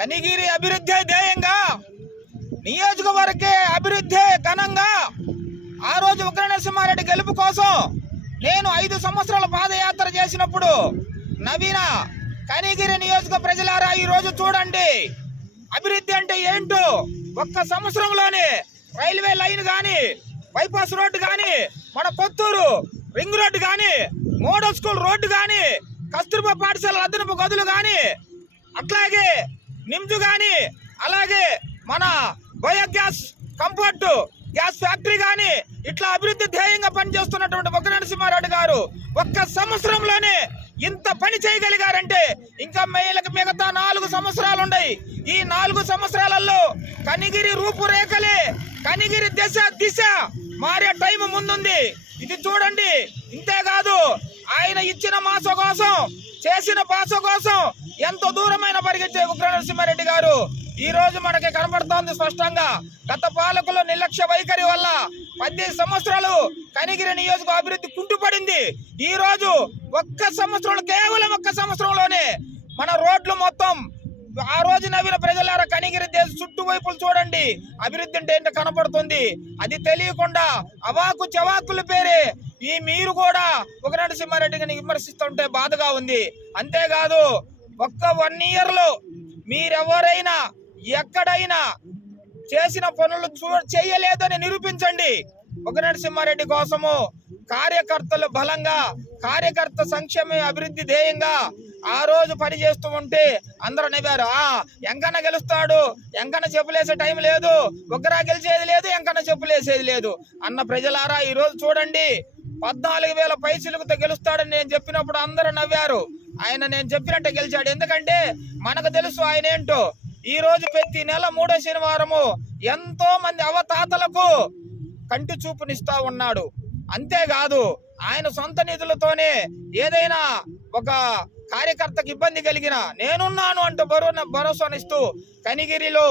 కనిగిరి అభివృద్ధి ధ్యేయంగా నియోజకవర్గే అభివృద్ధి ఘనంగా ఆ రోజు ఉగ్ర నరసింహారెడ్డి గెలుపు కోసం నేను 5 సంవత్సరాల పాదయాత్ర చేసినప్పుడు నవీన కనిగిరి నియోజక ప్రజలారా ఈ రోజు చూడండి అభివృద్ధి అంటే ఏంటో. ఒక్క సంవత్సరంలోనే రైల్వే లైన్ కానీ, బైపాస్ రోడ్డు కానీ, మన కొత్తూరు రింగ్ రోడ్డు కానీ, మోడల్ స్కూల్ రోడ్డు కానీ, కస్తూర్బా పాఠశాల అదనపు గదులు కానీ, అట్లాగే నిమ్జు కానీ, అలాగే మన బయోగ్యాస్ కంఫర్ట్ గ్యాస్ ఫ్యాక్టరీ కానీ ఇట్లా అభివృద్ధి ధ్యేయంగా పనిచేస్తున్నటువంటి ఉగ్ర నరసింహారెడ్డి గారు ఒక్క సంవత్సరంలోనే ఇంత పని చేయగలిగారంటే ఇంకా మిగతా 4 సంవత్సరాలు ఉన్నాయి. ఈ 4 సంవత్సరాలలో కనిగిరి రూపురేఖలే, కనిగిరి దిశ మారే టైం ముందుంది. ఇది చూడండి. ఇంతేకాదు ఆయన ఇచ్చిన మాస కోసం, చేసిన పాస కోసం ఎంతో దూరమైన పరిగెత్తే ఉగ్ర నరసింహారెడ్డి గారు ఈ రోజు మనకి కనబడుతోంది స్పష్టంగా. గత పాలకుల నిర్లక్ష్య వైఖరి వల్ల 10 సంవత్సరాలు కనిగిరి నియోజక అభివృద్ధి కుంటుపడింది. ఈ రోజు కేవలం ఒక్క సంవత్సరంలోనే మన రోడ్లు మొత్తం ఆ రోజు నవ్విన ప్రజలారా కనిగిరి దేశ చుట్టువైపులు చూడండి అభివృద్ధి అంటే ఏంటో కనపడుతుంది. అది తెలియకుండా అవాకు చవాకుల పేరే ఈ మీరు కూడా ఉగ్ర నరసింహారెడ్డిని విమర్శిస్తుంటే బాధగా ఉంది. అంతేకాదు ఒక్క 1 year లో మీరెవరైనా ఎక్కడైనా చేసిన పనులు చేయలేదని నిరూపించండి. ఉగ్ర నరసింహారెడ్డి కోసము కార్యకర్తలు బలంగా, కార్యకర్త సంక్షేమ అభివృద్ధి ధ్యేయంగా ఆ రోజు పని చేస్తూ ఉంటే అందరూ నవ్వారు. ఎంకన్న గెలుస్తాడు, ఎంకన్న చెప్పులేసే టైం లేదు, ఉగ్ర గెలిచేది లేదు, ఎంకన్న చెప్పులేసేది లేదు అన్న ప్రజలారా ఈ రోజు చూడండి 14,000 పైసలతో గెలుస్తాడని నేను చెప్పినప్పుడు అందరూ నవ్వారు. ఆయన నేను చెప్పినట్టే గెలిచాడు. ఎందుకంటే మనకు తెలుసు ఆయన ఏంటో. ఈ రోజు ప్రతి నెల 3వ శనివారము ఎంతో మంది అవతాతలకు కంటి చూపునిస్తా ఉన్నాడు. అంతేకాదు ఆయన సొంత నిధులతోనే ఏదైనా ఒక కార్యకర్తకు ఇబ్బంది కలిగినా నేనున్నాను అంటూ భరోసానిస్తూ కనిగిరిలో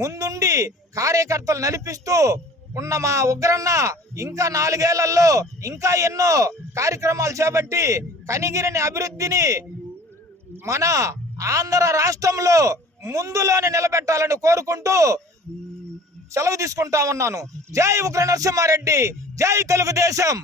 ముందుండి కార్యకర్తలు నడిపిస్తూ ఉన్న మా ఉగ్రన్న ఇంకా 4 ఏళ్లలో ఇంకా ఎన్నో కార్యక్రమాలు చేపట్టి కనిగిరిని అభివృద్ధిని మన ఆంధ్ర రాష్ట్రంలో ముందులోనే నిలబెట్టాలని కోరుకుంటూ సెలవు తీసుకుంటా ఉన్నాను. జై ఉగ్ర నరసింహారెడ్డి, జై తెలుగుదేశం.